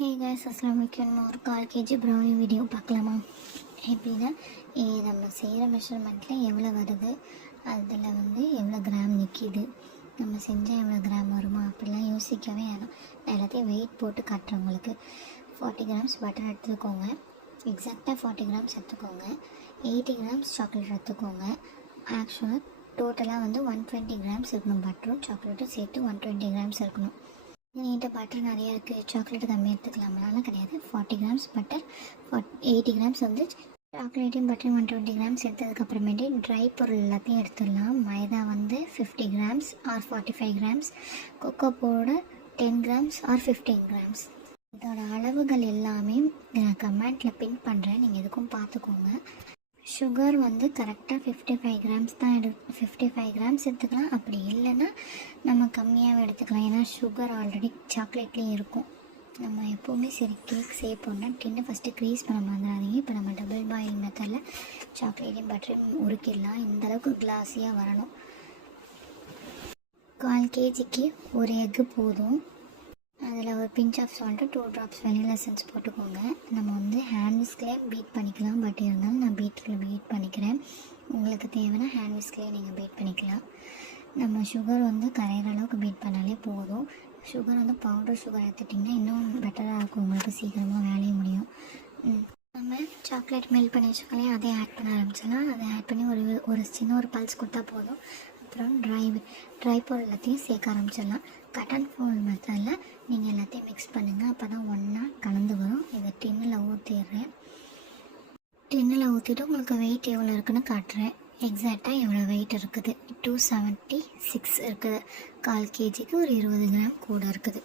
Hey guys, அஸ்ஸலாமு அலைக்கும். ஒரு 1/4 kg ப்ரௌனி வீடியோ பார்க்கலாமா? எப்படின்னா நம்ம செய்கிற மெஷர்மெண்ட்டில் எவ்வளோ வருது, அதில் எவ்வளோ கிராம் நிற்கிது, நம்ம செஞ்சால் எவ்வளோ கிராம் வருமா அப்படிலாம் யோசிக்கவே வேணாம். நான் எல்லாத்தையும் வெயிட் போட்டு காட்டுறவங்களுக்கு 40 கிராம்ஸ் பட்டர் எடுத்துக்கோங்க. எக்ஸாக்டாக 40 கிராம்ஸ் எடுத்துக்கோங்க. 80 கிராம்ஸ் சாக்லேட் எடுத்துக்கோங்க. ஆக்சுவலாக டோட்டலாக 120 கிராம்ஸ் இருக்கணும். பட்டரும் சாக்லேட்டும் சேர்த்து 120 கிராம்ஸ் இருக்கணும். என்கிட்ட பட்டர் நிறையா இருக்குது, சாக்லேட்டு கம்மியாக எடுத்துக்கலாம்னாலும் கிடையாது. 40 கிராம்ஸ் பட்டர், 80 கிராம்ஸ் சாக்லேட்டையும் பட்டரையும் 120 கிராம்ஸ் எடுத்ததுக்கப்புறமேட்டு ட்ரை பொருள் எல்லாத்தையும் எடுத்துடலாம். Maida 50 grams or 45 grams, cocoa powder 10 grams or 15 grams. இதோட அளவுகள் எல்லாமே நான் கமெண்ட்டில் பின் பண்ணுறேன், நீங்கள் எதுக்கும் பார்த்துக்கோங்க. சுகர் கரெக்டாக 55 கிராம்ஸ் தான் 55 கிராம்ஸ் எடுத்துக்கலாம். அப்படி இல்லைன்னா நம்ம கம்மியாகவே எடுத்துக்கலாம். ஏன்னா சுகர் ஆல்ரெடி சாக்லேட்லேயும் இருக்கும். நம்ம எப்போவுமே சரி கேக் செய்யப்போனா டின்னை ஃபஸ்ட்டு க்ரீஸ் பண்ண மாதிரிங்க. இப்போ நம்ம டபுள் பாயில் மெத்தடில் சாக்லேட்டையும் பட்டரையும் உருக்கிடலாம். இந்தளவுக்கு கிளாஸியாக வரணும். 1/4 kgக்கு ஒரு எக்கு போதும். அதில் ஒரு pinch of salt, 2 drops vanilla essence போட்டுக்கோங்க. நம்ம ஹேண்ட் விஸ்க்லேயே பீட் பண்ணிக்கலாம். பட் இருந்தாலும் நான் பீட் பண்ணிக்கிறேன். உங்களுக்கு தேவைன்னா ஹேண்ட் விஸ்க்லேயே நீங்கள் பீட் பண்ணிக்கலாம். நம்ம சுகர் கரையிற அளவுக்கு பீட் பண்ணாலே போதும். சுகர் பவுடர் சுகர் எடுத்துட்டிங்கன்னா இன்னும் பெட்டராக இருக்கும், உங்களுக்கு சீக்கிரமாக வேலைய முடியும். நம்ம சாக்லேட் மெல்ட் பண்ணி வச்சுக்கலாம், அதை ஆட் பண்ண ஆரம்பிச்சிடலாம். அதை ஆட் பண்ணி ஒரு சின்ன ஒரு பல்ஸ் கொடுத்தா போதும். அப்புறம் ட்ரை பொருள் எல்லாத்தையும் சேர்க்க ஆரம்பிச்சிடலாம். கட் அண்ட் ஃபோல்ட் மெத்தடில் நீங்கள் எல்லாத்தையும் மிக்ஸ் பண்ணுங்கள். அப்போ தான் ஒன்றா கலந்து வரும். இதை டின்னில் ஊற்றிடுறேன். டின்னில் ஊற்றிட்டு உங்களுக்கு வெயிட் எவ்வளோ இருக்குதுன்னு காட்டுறேன். எக்ஸாக்டாக எவ்வளோ வெயிட் இருக்குது, 276 இருக்குது. 1/4 kgக்கு ஒரு 20 கிராம் கூட இருக்குது.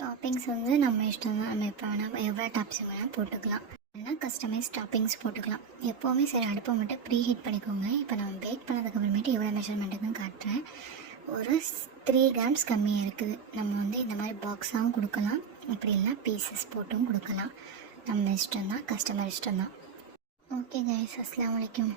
டாப்பிங்ஸ் நம்ம இஷ்டம் தான். நம்ம எப்போ வேணால் எவ்வளோ டாப்ஸ் வேணால் போட்டுக்கலாம். இல்லைனா கஸ்டமைஸ் டாப்பிங்ஸ் போட்டுக்கலாம். எப்போவுமே சரி அடுப்பை மட்டும் ப்ரீ ஹீட் பண்ணிக்கோங்க. இப்போ நம்ம பேக் பண்ணதுக்கப்புறமேட்டு எவ்வளோ மெஷர்மெண்ட்டுக்குன்னு காட்டுறேன். ஒரு 3 கிராம்ஸ் கம்மியாக இருக்குது. நம்ம இந்த மாதிரி பாக்ஸாகவும் கொடுக்கலாம், அப்படி இல்லைனா பீசஸ் போட்டும் கொடுக்கலாம். நம்ம இஷ்டம்தான், கஸ்டமர் இஷ்டம்தான். ஓகே கைஸ், அஸ்ஸலாமு அலைக்கும்.